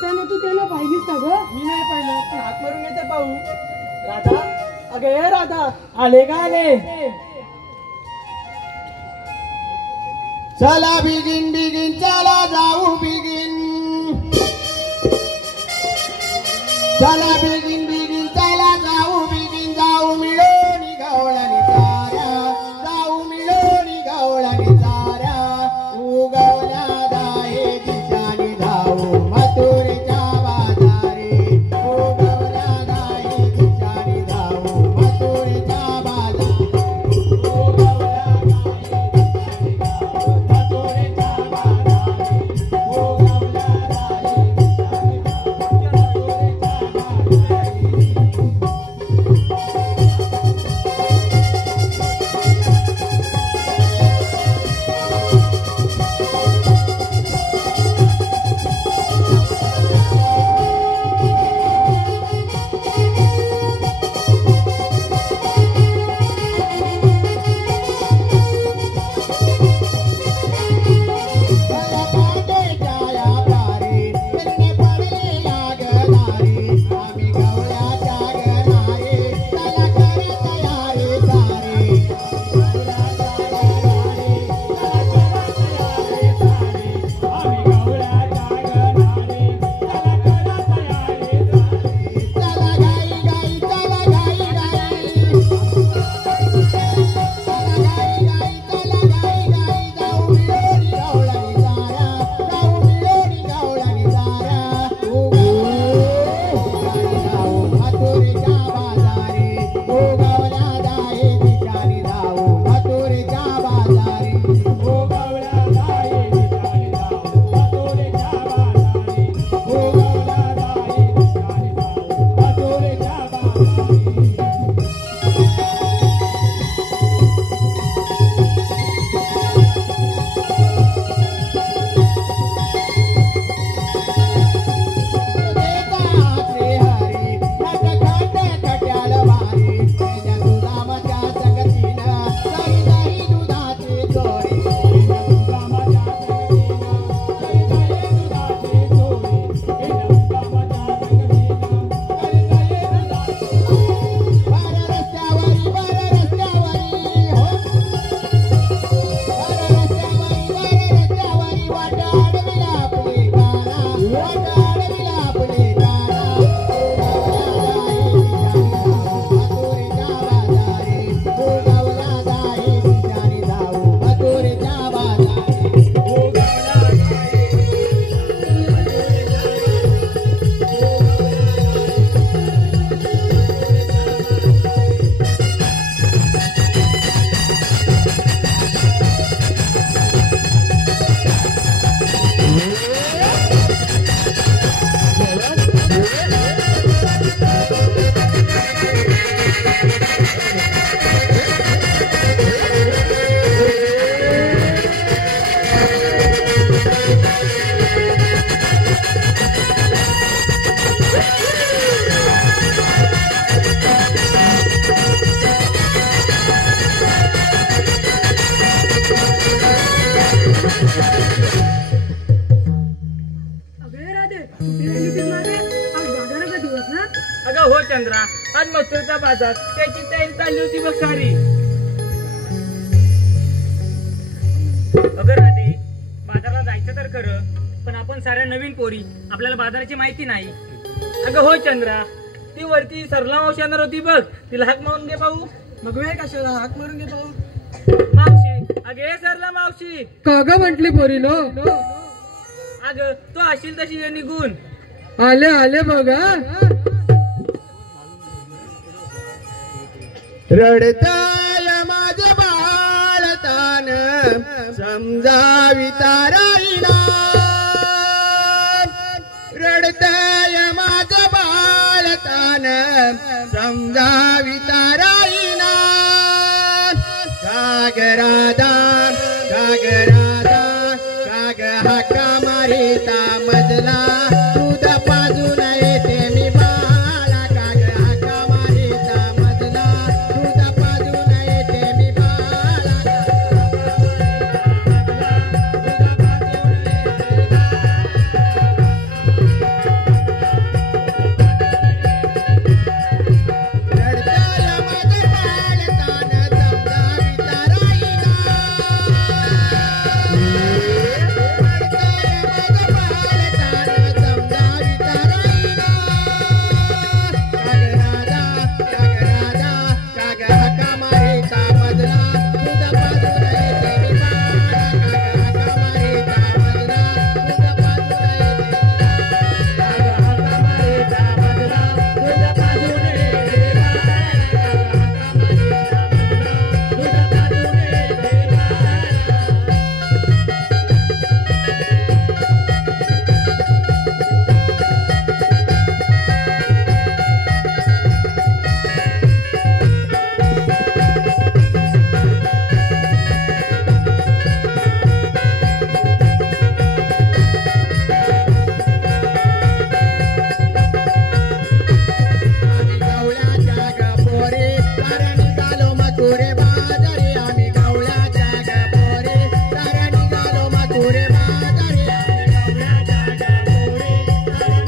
येताना तू त्यांना पाहिलीस का ग? मी नाही पाहिलं, पण हात मारून येते पाहू. राधा, अगे हे राधा, आले का आले? चला बिगिन बिगिन चला जाऊ बिगिन, चला बिगिन बिगिन चला जाऊ बिगिन, जाऊ मिळून गवळणी साऱ्या, जाऊ मिळून गवळणी साऱ्या, उगवल्या दाहे दिशानी धावू मथुरेच्या बाजारी, उगवल्या दाहे दिशानी धावू मथुरेच्या बाजारी, उगवल्या दाहे दिशानी धावू मथुरेच्या बाजारी, उगवल्या दाहे अगं हो चंद्रा, आज मथुरेचा बाजार त्याची तयारी चालली होती बघ सारी. अगं राधे, बाजाराला जायचं तर खरं, पण आपण साऱ्या नवीन पोरी, आपल्याला बाजाराची माहिती नाही. अगं हो चंद्रा, ती वरती सरला मावशी येणार होती बघ, तिला हाक मारून घे पाहू. मग वेळ कशाला, हाक मारून घे पाहू. मावशी, अगे सरला मावशी. का ग म्हटली पोरीनो? अगं तो असेल तशी ये निघून. आले आले बघा. रडताय माझे बाळतान, समजाविता राईना, रडताय माझे बाळतान, समजाविता राईना, काग राधा काग राधा काग हाका मारिता मजला, दूध पाजून येते मी बाळा, काग हाका मारिता मजला, दूध पाजून येते मी बाळा, दूध पाजून येते. मथुरे बाजारी आम्ही गवळ्याच्या ग पोरी साऱ्या निघालो मथुरे बाजारी आम्ही गवळ्याच्या ग पोरी साऱ्या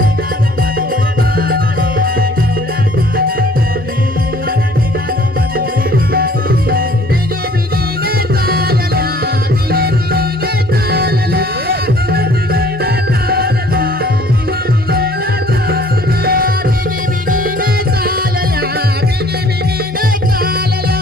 निघालो मथुरे बाजारी बिगी बिगीने चालल्या बिगी बिगीने चालल्या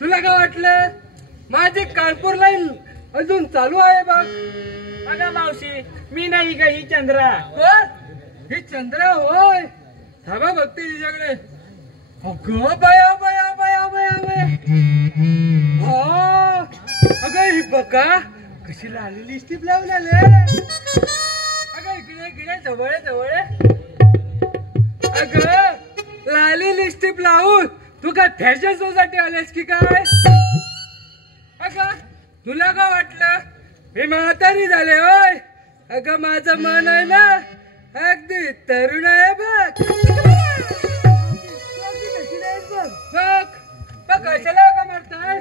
तुला काय वाटलं माझे कानपूर लाईन अजून चालू आहे बघ. अगं मावशी मी नाही का ही चंद्रा. ही चंद्रा होय. थांबा बघते तिच्याकडे. अगं बया बया बया बया बया. हा अगं ही बघा कशी लाली स्टिप लावलेले. अगं इकडे इकडे जवळ जवळ. अगं लाली लिपस्टिक लावून तू काय फॅशन सोसायटी आलेस की काय. अगं तुला का वाटलं मी म्हातारी झाले होय. अगं माझं मन आहे ना अगदी तरुण आहे बघ. बघ बघ कशाला का मारताय.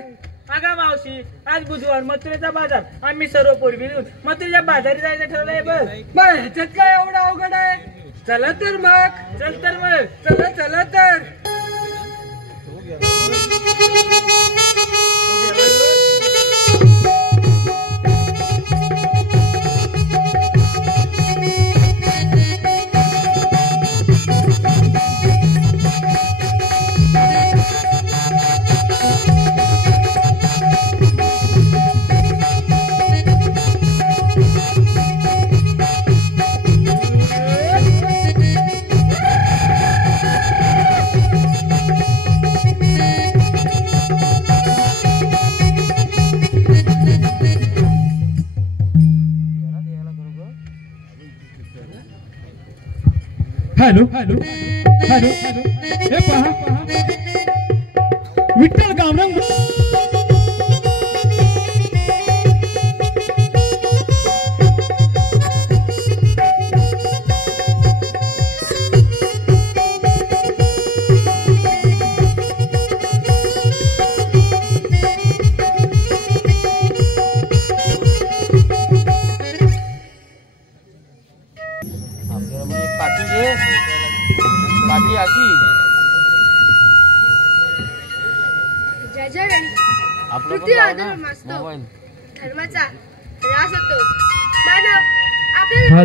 अगं मावशी आज बुधवार मथुरेचा बाजार. आम्ही सर्व पोरगी घेऊन मथुरेच्या बाजारी जायचं ठरलंय बघ. मग ह्याच्यात काय एवढं अवघड आहे. चला तर मग. चल तर मग. चला चला तर. हॅलो हॅलो हॅलो हे पहा विठ्ठल गावरंग पृथ्वी आदर मासतो धर्माचा ऱ्हास होतो मानव आपल्या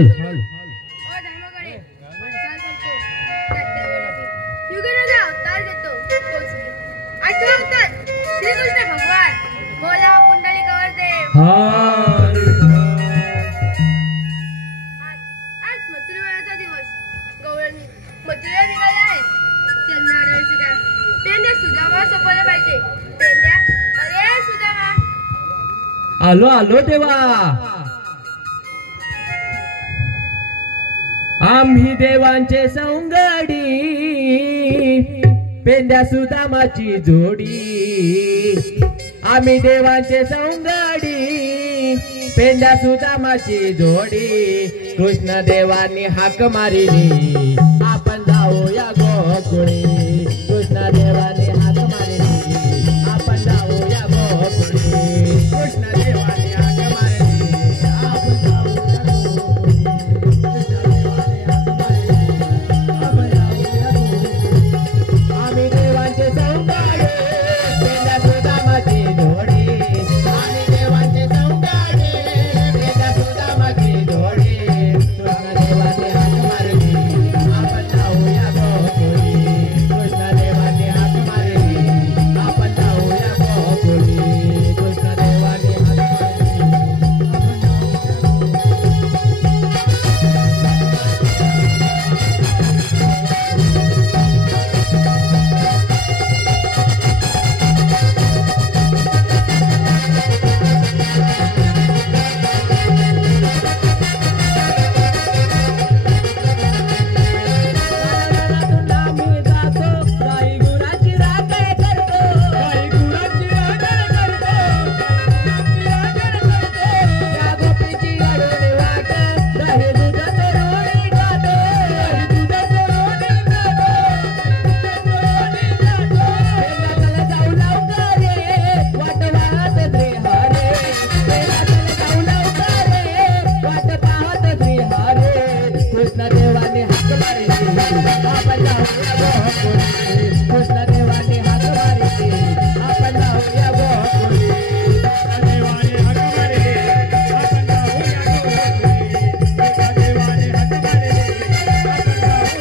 धर्माकडे वाटचाल करतो युगनाचा अवतार देतो तोच मी आठवा अवतार श्रीकृष्ण भगवान बोला पुंडलिक देव आज मथुरेचा दिवस गवळणी मथुरेला निघाले आहेत त्यांना अडवायचे काय पेंड्या सुदामा सोपवलं पाहिजे पेंड्या अरे सुदामा आलो आलो देवा आम्ही देवांचे सौंगडी पेंड्या सुदामाची जोडी आम्ही देवांचे सौंगडी पेंड्या सुदामाची जोडी कृष्ण देवांनी हाक मारिली आपण जाऊया गोकुळी कृष्ण देवाने हाक मारिली आपण जाऊया गोकुळी कृष्ण देवाने हाक मारिली आपण जाऊया गोकुळी कृष्ण देवाने हाक मारिली आपण जाऊया गोकुळी आम्ही देवांचे सौंदर्य पेंड्या सुदामाची जोडी आम्ही देवांचे सौंदर्य पेंड्या सुदामाची जोडी कृष्ण देवाने हाक मारिली आपण जाऊया गोकुळी कृष्ण देवाने हाक मारिली आपण जाऊया गोकुळी कृष्ण देवाने हाक कृष्ण देवाने हाक मारिली आपण जाऊया गोकुळी कृष्ण देवाने हाक मारिली आपण जाऊया गोकुळी कृष्ण देवाने हाक मारिली आपण जाऊया गोकुळी कृष्ण देवाने हाक मारिली आपण जाऊया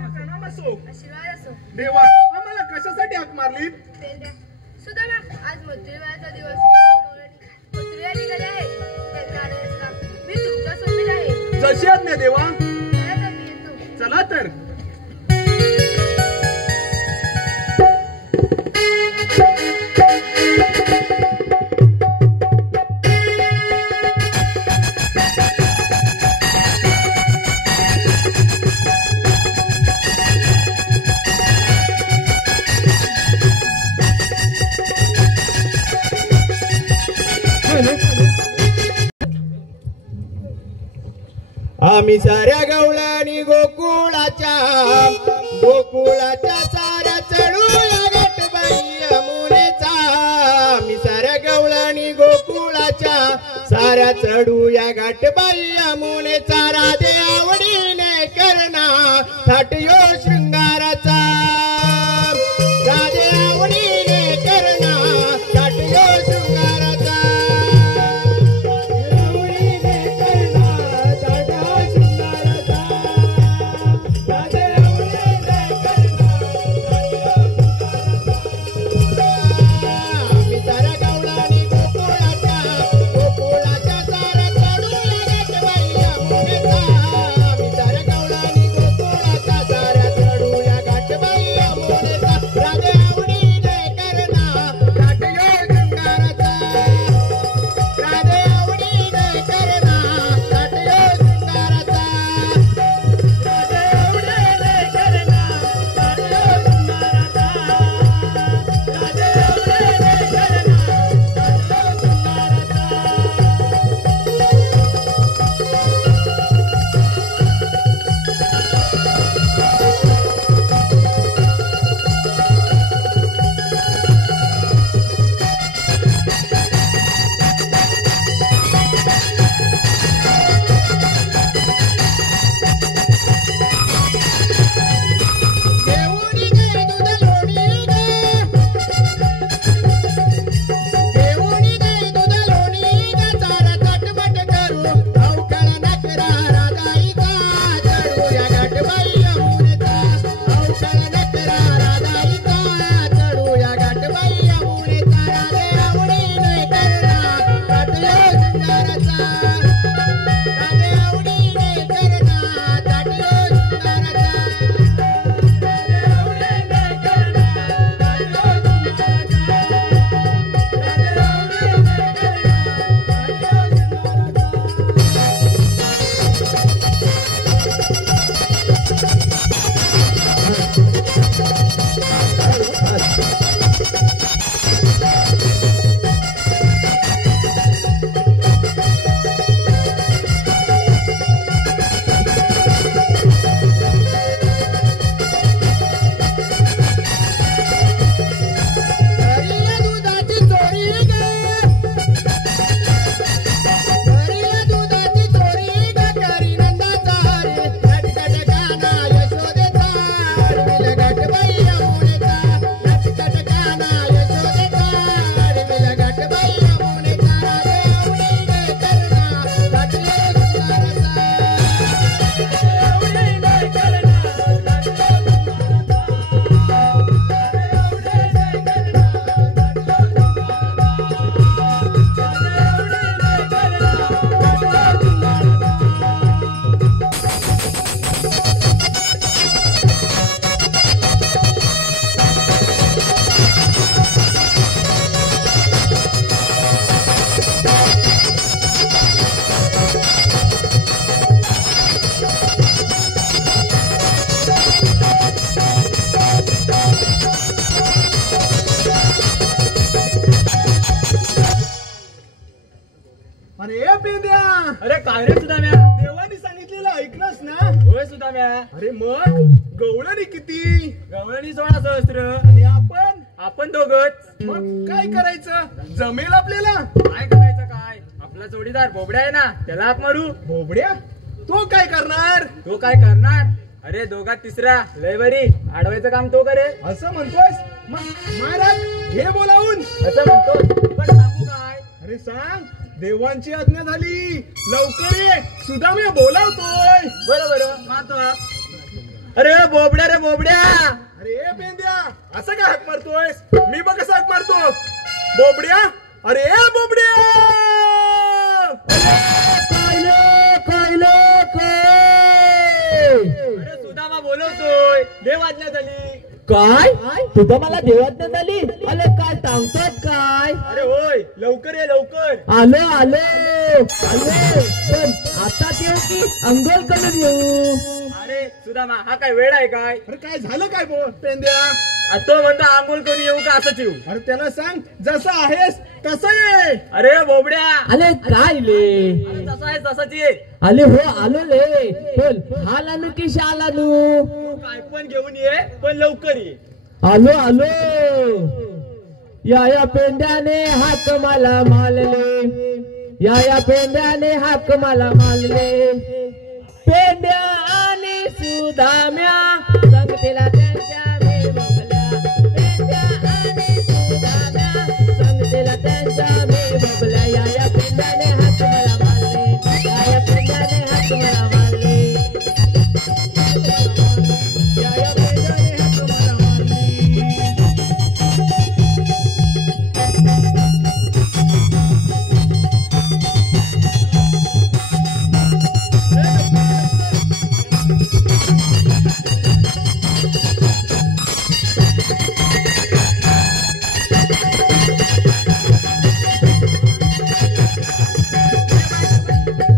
आशीर्वाद असो देवा आम्हाला कशासाठी हाक मारली पेंड्या सुदामा आज मथुरेचा दिवस गवळणी मथुरेला निघाले आहेत त्यांना अडवायचे काम मी तुमच्या सोबत आहे जशी आज्ञा देवा चला तर मी येतो चला तर आम्ही साऱ्या गवळणी गोकुळाच्या साऱ्या चढूया गटबाई यमुनेचा आम्ही साऱ्या गवळणी गोकुळाच्या साऱ्या चढूया गटबाई यमुनेचा राधे आवडीने करना थाटयो शृंगाराचा राधे आवडीने करना थाटयो शृंगाराचा काय रे सुदाम्या? देवानी सांगितलेलं ऐकलंस ना? होय सुदाम्या. अरे मग गवळणी किती? गवळणी 16 सहस्त्र. आणि आपण दोघच. मग काय करायचं? जमेल आपल्याला? काय करायचं काय? आपला जोडीदार बोबड्या आहे ना, त्याला हाक मारू. बोबड्या तो काय करणार? तो काय करणार? अरे दोघात तिसरा लय बरी अडवायचं काम तो करे. असं म्हणतोयस? मग महाराज घे बोलावून. असं म्हणतो पण सांगू काय? अरे सांग. देवांची आज्ञा झाली. लवकर ये. सुदाम्या बोलावतोय. बरोबर मातो. अरे बोबड्या रे बोबड्या. अरे पेंद्या असं काय हाक मारतोयस? मी बघ कसं हाक मारतो. बोबड्या. अरे बोबड्या. अरे सुदामा बोलवतोय. देव आज्ञा झाली. काय तुझं मला देवाज्ञा झाली? अरे काय सांगतोय काय? अरे होय लवकर ये लवकर. आलो आलो आलो. पण आताच येऊ की अंघोळ करून येऊ? अरे सुदामा हा काय वेळ आहे काय? अरे काय झालं काय पेंद्या? तो म्हणतो आंघोळ करून येऊ का असंच येऊ? अरे त्याला सांग जसं आहेस तसं ये. अरे बोबड्या. अरे काय ले? तसं आहे तसंच ये. आले हो आलो ले. बोल हाल आणू की शाल आणू? काय पण घेऊन ये पण लवकर ये. आलो आलो. या पेंड्याने हाक मला मारले. या पेंड्याने हाक मला मारले. पेंड्या आणि सुदाम्या संगतीला त्यांच्या मी बबल्या. पेंड्या आणि सुदाम्या संगतीला त्यांच्या मी बबल्या. या पेंड्याने हाक मला मारले. या पेंड्याने हाक मला मारले. या पेंड्याने हाक मला मारले.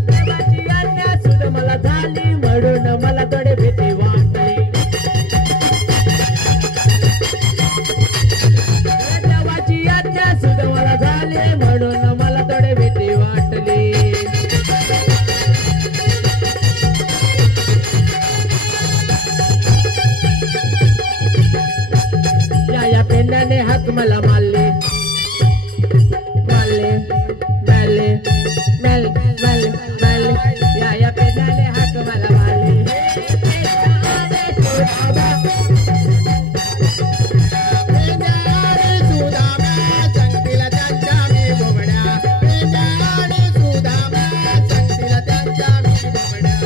देवाची आज्ञा सुद्धा मला झाली म्हणून मला थोडे भीती वाटली. देवाची आज्ञा सुद्धा मला झाली म्हणून मला थोडे भीती वाटली. या पेंड्याने हाक मला मारले. मारले मारले मेल मेल मेल. या पेंड्याने हाक मला मारले. पेंद्या आणि सुदाम्या संगतीला त्यांच्या मी बोबड्या. पेंद्या आणि सुदाम्या संगतीला त्यांच्या मी बोबड्या.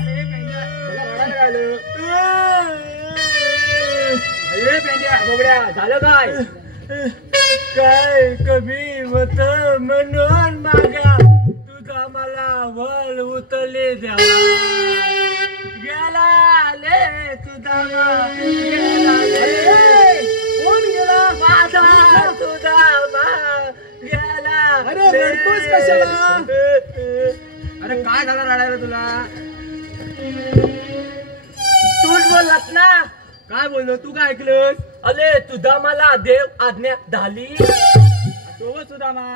अरे पेंड्या त्याला रडायला लागलं. अरे पेंड्या बोबड्या झालं काय? काय कमी होत म्हणून मागा तुझा मला वल उतरले द्यावा. गेला ले तुझा गेला ले. कोण गेला? माझा तुझा गेला. अरे रडतोस कशाला? अरे काय झालं रडायला तुला? तूच बोललास ना. काय बोललो तू? काय ऐकलंस? अले तुझा मला देव आज्ञा झाली. तो सुदामा.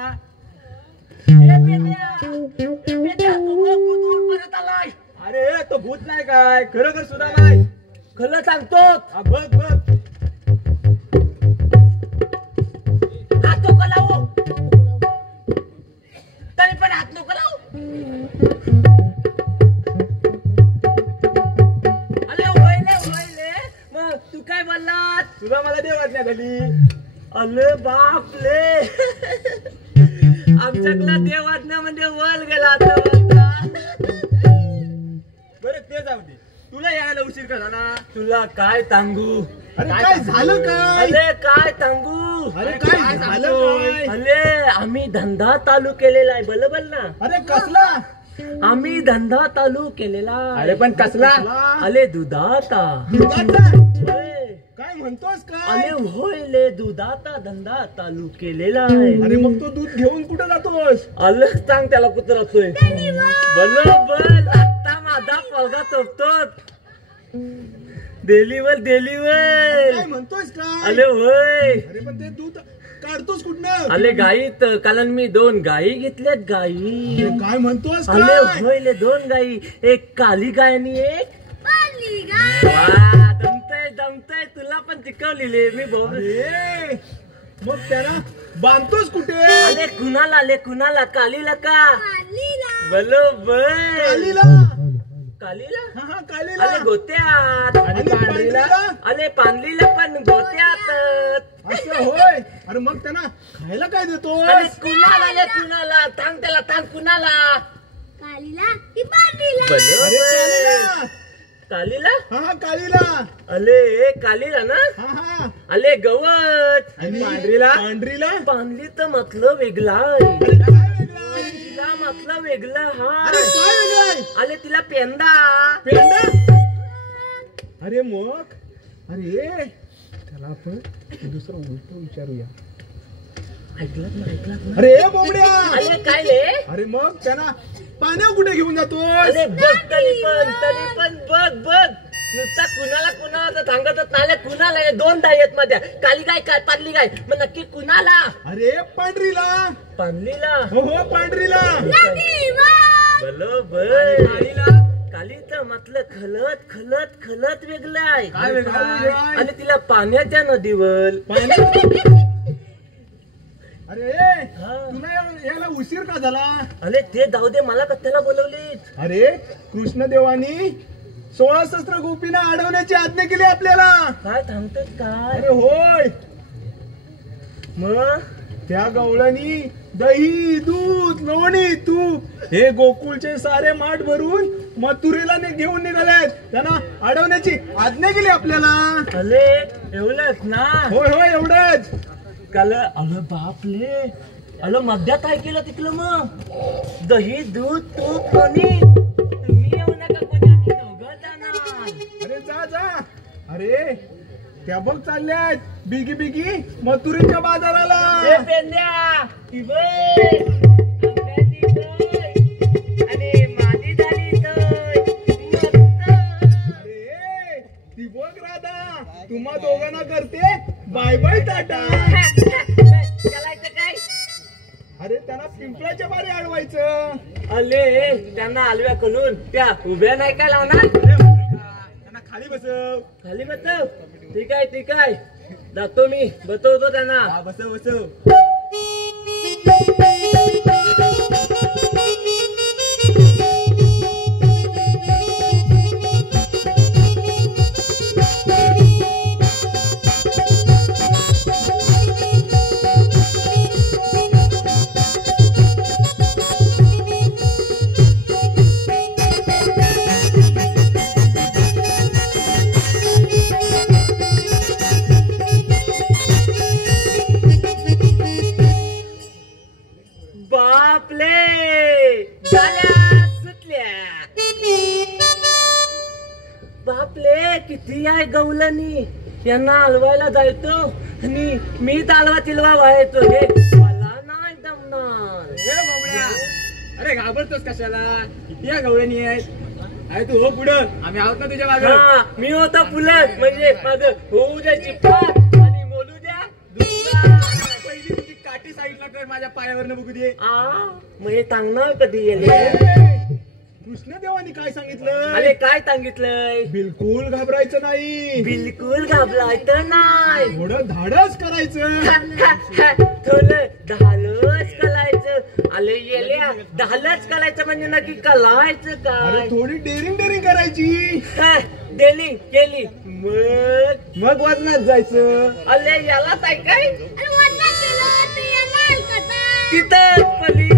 अरे तो भूत नाही काय खरोखर सुदामा आहे. खरं सांगतो. हा, बघ बघ. हात नको लावू. तरी पण हात नको लावू. अरे होयले होयले. मग तू काय बोललास? तुला मला देव आज्ञा झाली. अरे बापले. आमच्याकडला देवाज्ञा म्हणजे वर गेला आता. बरं ते जाऊ दे. तुला यायला उशीर का झाला? तुला काय सांगू? अरे काय झालं काय? अरे काय सांगू? अरे काय झालं काय? अरे आम्ही धंदा चालू केलेला आहे. बरोबर ना? अरे कसला? आम्ही धंदा चालू केलेला आहे. अरे पण कसला? अरे दुधाचा. दुधाचा? होय. काय म्हणतोस अरे काय? होय ले दुधाचा धंदा चालू केलेला आहे. अरे मग तो दूध घेऊन कुठे जातोस? अलग सांग त्याला कुत्रातोय. बरोबर आता माझा पलगा चोपतो. डेलीवर काय म्हणतोस काय? अरे होय. अरे पण ते दूध काढतोस कुठनं? अले गाईत कारण मी 2 गाई घेतल्यात गाई. अरे काय म्हणतोस अले काय? होय ले 2 गाई, एक काली गाय आणि एक पाली गाय. वा, दमतय तुला पण शिकवलेले मी भाऊ. अरे मग त्याला बांधतोस कुठे? अरे कुणाला कालीला का? पालीला. बरोबर कालीला. कालीला हा हा कालीला. अरे गोत्यात आणि पांढरीला? अरे पांढरीला पण गोत्यात. असं होय. अरे मग त्यांना खायला काय अरे देतोस? कुणाला थांब त्याला थांब कुणाला. कालीला की पालीला. अरे कालीला. कालीला हा हा कालीला. अले कालीला ना. हा हा. अले गवत आणि पांढरीला पांढरीला. पांढरी तर मतलब वेगळा आहे. अरे काय वेगळं आहे? तिला मतलब वेगळा अरे हा. काय वेगळं आहे? अले तिला पेंदा. पेंडा. अरे मग अरे त्याला आपण दुसरं उलट विचारूया. ऐकलात ना. अरे बोबड्या. अले काय ले. अरे मग त्यांना पाण्या कुठे घेऊन जातोस? अरे बघ तरी पण बघ नुसता कुणाला तर सांगतच नाले. कुणाला हे 2 गाय आहेत माझ्या. काली गाय काय पांढरी गाय मग नक्की कुणाला. अरे पांढरीला. पांढरीला. हो हो पांढरीला. बरोबर. कालीचं म्हटलं खलत वेगळं आहे. काय वेगळं आहे? आणि तिला पाण्याच्या नदीवर. अरे हा. तुला याला उशीर का झाला? अरे ते जाऊ दे मला कथेला बोलवलीच. अरे कृष्णदेवानी 16 सहस्त्र गोपींना अडवण्याची आज्ञा केली आपल्याला. काय थांबतोय काय. अरे होय. मग त्या गवळणी दही दूध लोणी तूप हे गोकुळचे सारे माठ भरून मथुरेला घेऊन निघालेत. त्यांना अडवण्याची आज्ञा केली आपल्याला. अरे एवढंच ना. होय होय एवढंच. काल अरे बापले. अरे मध्यात काय केलं तिकडं मग. दही दूध तूप कोणी तुम्ही येऊ नका कोणी आम्ही दोघं जाणार. अरे जा. अरे त्या बघ चालल्यात बिगी मथुरेच्या बाजाराला. ए पेंद्या ती बघ. आंब्याची तोय आणि माझी झाली तोय. मस्त. अरे ती बघ राधा तुम्हा दोघांना करते बाय बाय टाटा. चालायचं काय. अरे त्यांना पिंपळाच्या बारे अडवायचं. अले त्यांना आलव्या करून त्या उभ्या नाही काय लावणार. त्यांना खाली बसव. खाली बसव. ठीक आहे जातो मी बसवतो त्यांना. बसव. बापले किती आहे गवलनी. यांना हलवायला जायचो आणि मी तालवा तिलवा व्हायचो. हे मला नाही जमणार. अरे घाबरतोस कशाला. या गवळणी आहेत. अरे तू हो पुढं आम्ही आहोत ना तुझ्या मागे. हा मी होता पुलट म्हणजे माझं होऊ द्यायची पाठ आणि बोलू द्या दुसरा. पहिली तुझी काठी साईडला कर माझ्या पायावरनं बघू दे. मग हे सांगणार कधी गेले. कृष्णदेवानी काय सांगितलं? अरे काय सांगितलंय. बिलकुल घाबरायचं नाही. बिलकुल घाबरायचं नाही. थोडं धाडस करायचं. थोडं धालच करायचं. आले गेल्या धालच करायचं म्हणजे नक्की कलायचं अरे काय. थोडी डेरिंग करायची. गेली गेली मग वजनात जायचं. अले याला काय काय अरे वजनात गेलं ते याला ऐकतात. तिथं पली.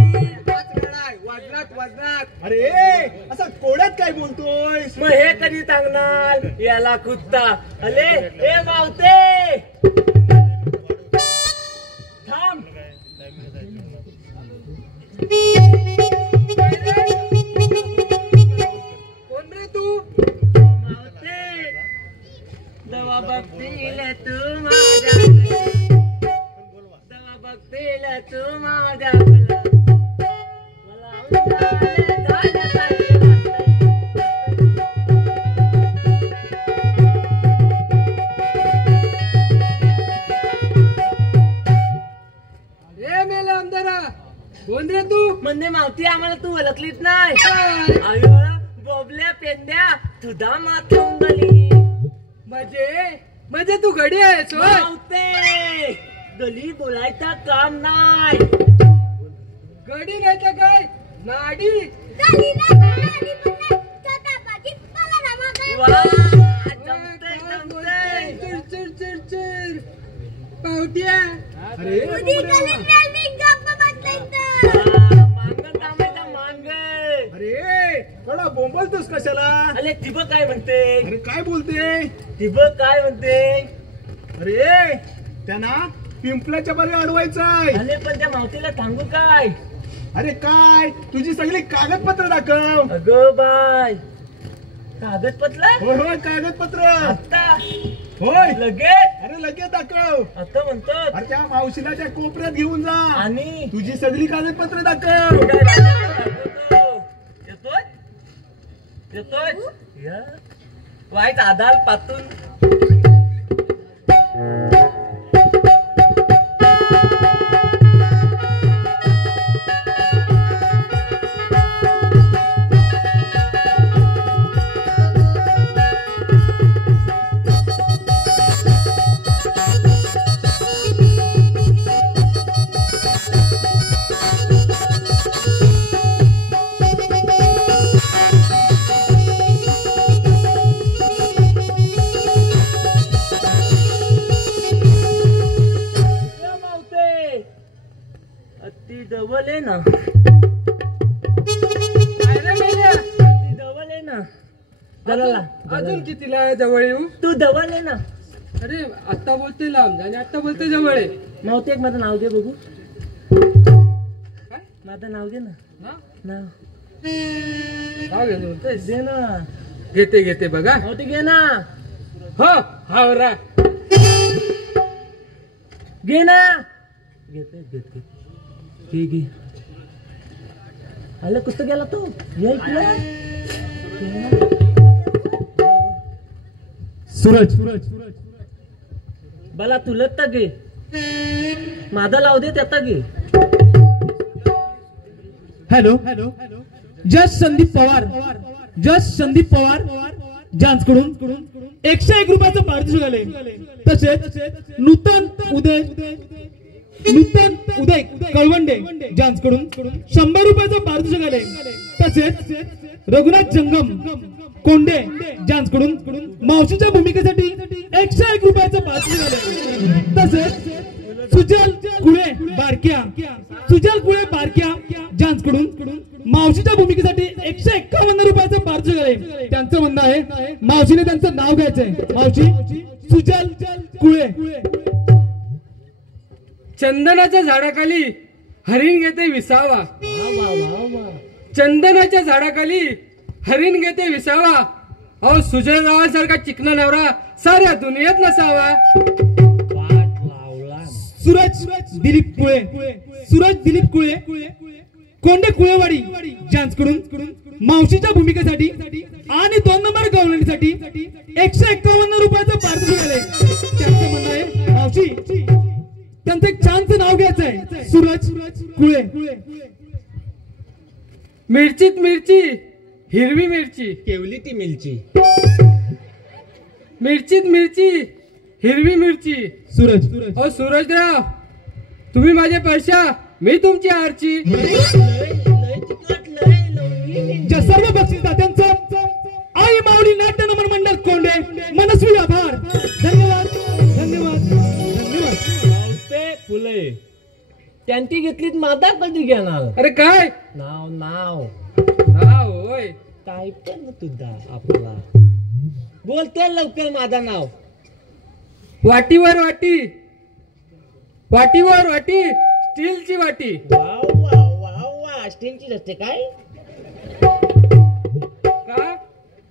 वजनात. अरे असा कोड्यात काय बोलतोय? मग हे कधी सांगणार याला कुत्ता. अले ए मावते थांब. कोण रे तू? मावते दवा बघतील मावती आम्हाला तू ओळखलीच नाही काय? अयो बोबल्या पेंड्या तुझा मात लावून झाली म्हणजे तू गडी आहेस होय? मावते गली बोलायचा काम नाही गडी नाही तर काय नाडी. वा, जमतंय, जमतंय. चिर पावट्या. अरे मांग थांबायचा मांग अरे थोडा बोंबलतोस कशाला? अरे ठिबक काय म्हणते अरे काय बोलते? ठिबक काय म्हणते अरे त्यांना पिंपल्याच्या बारी अडवायचंय. अरे पण त्या मावतीला सांगू काय अरे काय तुझी सगळी कागदपत्र दाखव. अगं बाय कागदपत्र होय होय कागदपत्र. आता होय लगे अरे लगेच दाखव. आता म्हणतो अरे त्या मावशीला त्या कोपऱ्यात घेऊन जा आणि तुझी सगळी कागदपत्र दाखव. येतोय येतोय या. वाईट आधार पातून डबल आहे ना काय रे मेल्या? ती डबल आहे ना जलाला अजून कितीला आहे जवळ येऊ? तू डबल आहे ना अरे आता बोलते लांब आणि आता बोलते जवळ आहे. मावती एक माझं नाव घे बघू काय माझं नाव घे ना ना? नाव नाव घेऊन बोलतेस? दे ना घेते बघा. मावती घे ना हो हावरा. घे ना घेते घेते घे घे आलं कुठं गेला तो ये इकडे. सूरज मला तुलत तर घे माझा लाव दे त्याचा घे. हॅलो जस्ट संदीप पवार जांचकडून 101 रुपयाचं पारितोषिक आले. तसेच नूतन उदय कळवंडे जांचकडून 100 रुपयाचं पारितोषिक आले. तसेच रघुनाथ जंगम कोंडे जांचकडून मावशीच्या भूमिकेसाठी 101 रुपयाचं पारितोषिक आले. तसेच सुजल कुळे बारक्या जांचकडून मावशीच्या भूमिकेसाठी 151 रुपयाचं पारितोषिक आले. त्यांचं म्हणणं आहे मावशीने त्यांचं नाव घ्यायचंय. मावशी सुजल कुळे. चंदनाच्या झाडाखाली हरिण घेते विसावा. चंदनाच्या झाडाखाली हरिण घेते विसावा. अहो सुजयरावांसारखा चिकना नवरा साऱ्या दुनियेत नसावा. सूरज दिलीप कुळे कोंडे कुळेवाडी जांचकडून मावशीच्या भूमिकेसाठी आणि 2 नंबर गवळणीसाठी 151 रुपयाचं पारितोषिक आले. त्यांचं म्हणणं आहे मावशी त्यांचं एक छानचं नाव घ्यायचंय. सूरज कुळे. मिरचीत मिरची हिरवी मिरची. केवली ती मिलची मिरचीत मिरची हिरवी मिरची. सूरज अहो सूरजराव तुम्ही माझे पैशा मी तुमची आरची. ज्या सर्व बक्षीसदात्यांचं आई माऊली नाट्य नमन मंडळ कोंडे मनस्वी आभार. धन्यवाद. फुले त्यांची घेतलीत माझा कधी घेणार. अरे काय नाव होय काय पण तुझा आपला बोलते लवकर माझा नाव. वाटीवर वाटी स्टीलची वाटी. वा स्टीलची असते काय का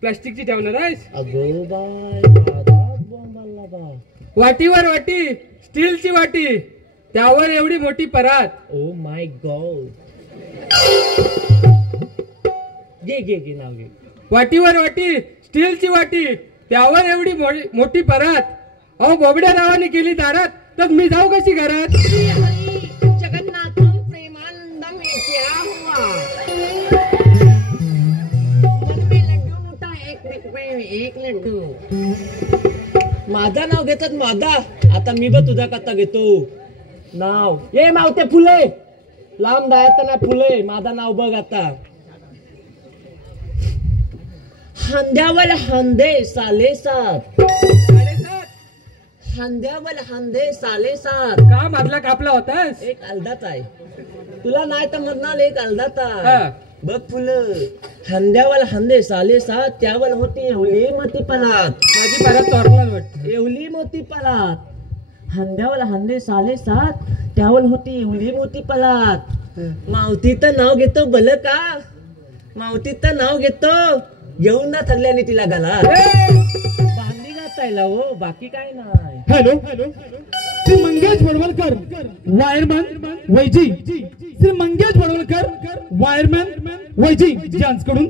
प्लास्टिकची ठेवणार आहेस? अगो बाय बॉम्बाला बा. वाटीवर वाटी स्टीलची वाटी त्यावर एवढी मोठी परात. Oh my God. घे नाव घे. वाटीवर वाटी स्टीलची वाटी त्यावर एवढी मोठी परात. अहो बोबड्या नावाने केली दारात तर मी जाऊ कशी घरात? जगन्नाथम प्रेमानंदम येत्या हुआ. एक लड्डू. माझा नाव घेतात माझा. आता मी बघ तुझा कथा घेतो नाव. ये मावते फुले लांब जायचं ना फुले. माझा नाव बघ आता. खांद्यावर खांदे साले सात. खांद्यावर खांदे साले सात. का मधला कापला होतास? एक अलदाच आहे तुला नाही तर म्हणणार एक अलदाच हा. आहे. बघ फुलं खांद्यावर खांदे साले सात. त्यावर होती येवली मोती पलात. माझी परत चोरला वाटत. येवली मोती पलात. खांद्यावर खांदे साले सात. त्यावर होती येवली मोती पलात. मावतीचं नाव घेतो बल का. मावतीचं नाव घेतो घेऊन ना थकल्याने तिला घाला. बांधली घातायला हो बाकी काय नाही. हॅलो श्री मंगेश वडवलकर वायरमॅन वैजी. श्री मंगेश वडवलकर वायरमॅन वैजी यांच्याकडून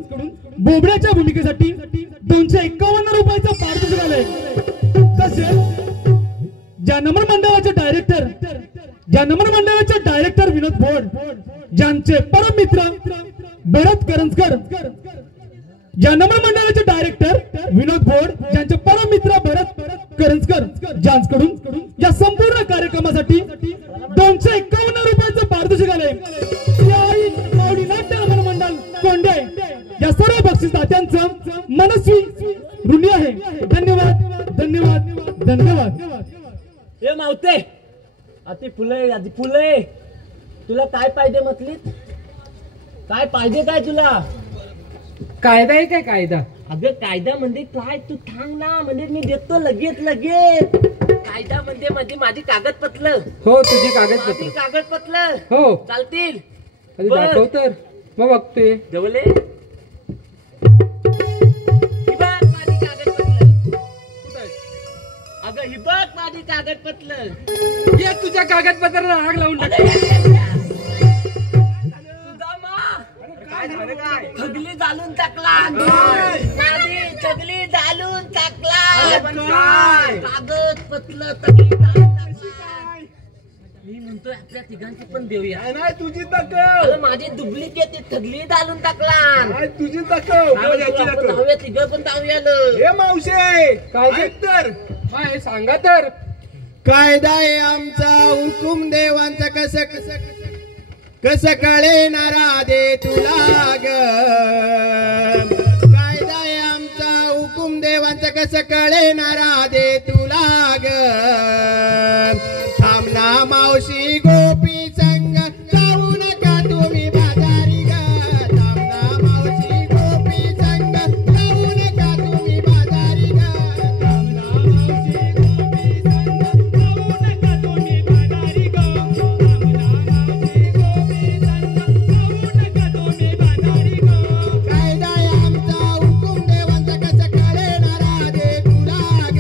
बोबड्याच्या भूमिकेसाठी 251 रुपयाचा पारितोषिक आलंय. तसेच ज्या नमन मंडळाचे डायरेक्टर विनोद भोड ज्यांचे परम मित्र भरत करंजकर. ज्या नमन मंडळाचे डायरेक्टर विनोद भोड ज्यांचे परम मित्र भरत करंजकर ज्यांच्याकडून या संपूर्ण कार्यक्रमासाठी 251 रुपयाचं पारितोषिक आलंय. माऊली नाट्य नमन मंडळ कोंडे या सर्व बक्षीसदात्यांचं मनस्वी ऋणी आहे. धन्यवाद धन्यवाद धन्यवाद. हे मावते आधी फुले तुला काय पाहिजे म्हटलीत. काय पाहिजे काय तुला. कायदा आहे काय कायदा? अगं कायदा म्हणजे काय तू थांब ना. म्हणजे मी देतो लगेच. कायदा म्हणजे माझी कागदपत्र. हो तुझी कागदपत्र. कागदपत्र हो चालतील. आधी बरं. दाखव तर मग बघते. जवले ही बघ माझी कागदपत्र. अगं ही बघ माझी कागदपत्र. ये तुझ्या कागदपत्राला आग लावून टाक. ठगली घालून टाकला. माझी ठगली घालून टाकला. कागदपत्र ठगली घालून टाकला. मी म्हणतोय आपल्या तिघांची पण देऊया. नाही तुझी तकव. अरे माझी डुप्लिकेट ती घालून टाकला. नाही तुझी तकव. धावूया तिघं पण धावूया. हे मावशे काय ऐक तर. हे सांगा तर. कायदा आहे आमचा हुकुम देवांचा कसं कळेनारा दे तुला ग. कायदा आहे आमचा हुकुम देवांचा कसं कळेनारा दे तुला ग. थांबना मावशी गोपी संग जाऊ नका तुम्ही बाजारी ग. थांबना मावशी गोपी संग जाऊ नका तुम्ही बाजारी ग. थांबना मावशी गोपी संग जाऊ नका तुम्ही बाजारी ग. कायदा आहे आमचा हुकुम देवांचा कसं कळेनारा दे तुला ग.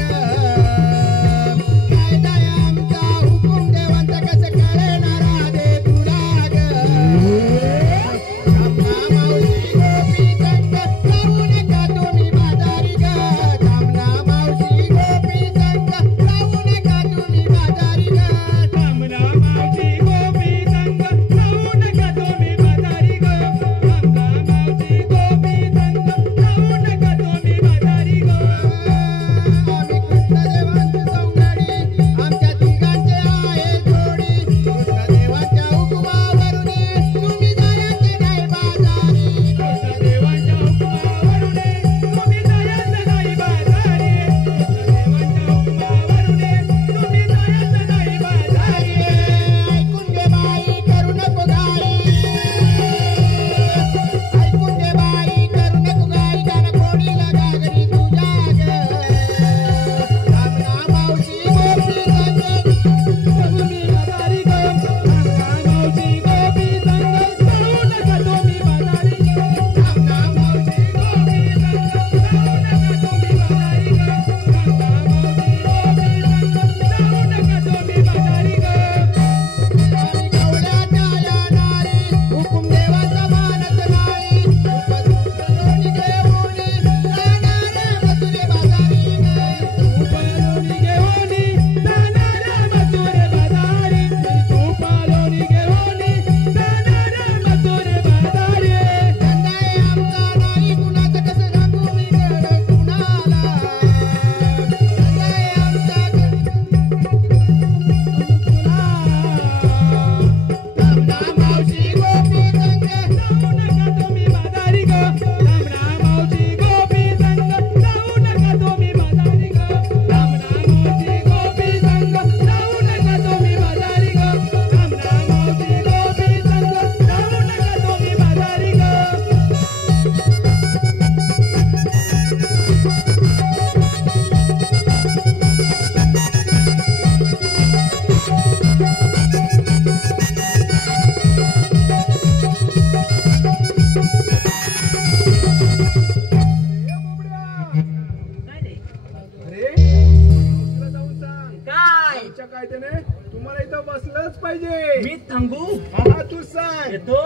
काय त्याने तुम्हाला इथं बसलंच पाहिजे. मी थांबू हा तू सांग. येतो.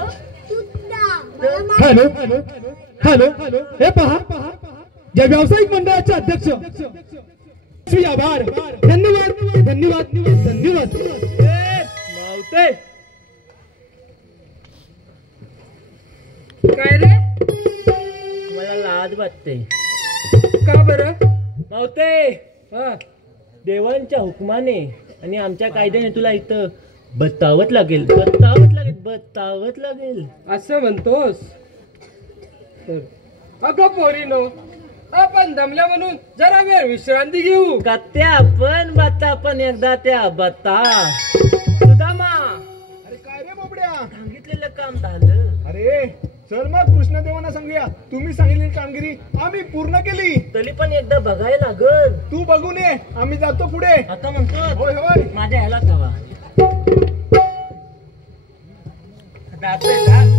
हॅलो हॅलो हॅलो हे पहा या व्यावसायिक मंडळाचे अध्यक्ष श्री आभार. धन्यवाद धन्यवाद धन्यवाद. मावते काय रे? मला लाज वाटते. का बरं? मावते हा देवांच्या हुकमाने आणि आमच्या कायद्याने तुला इथं बतावत लागेल. असं म्हणतोस तर अगं पोरीनो, आपण दमल्या म्हणून जरा वेळ विश्रांती घेऊ. का त्या पण एकदा त्या बता सुदामा अरे काय रे बाबड्या, सांगितलेलं काम झालं. अरे चल मग कृष्णदेवांना सांगूया तुम्ही सांगितलेली कामगिरी आम्ही पूर्ण केली. तरी पण एकदा बघायला लागल. तू बघून ये, आम्ही जातो पुढे. आता म्हणतो होय होय. माझ्या ह्याला ठेवा. जातोय का?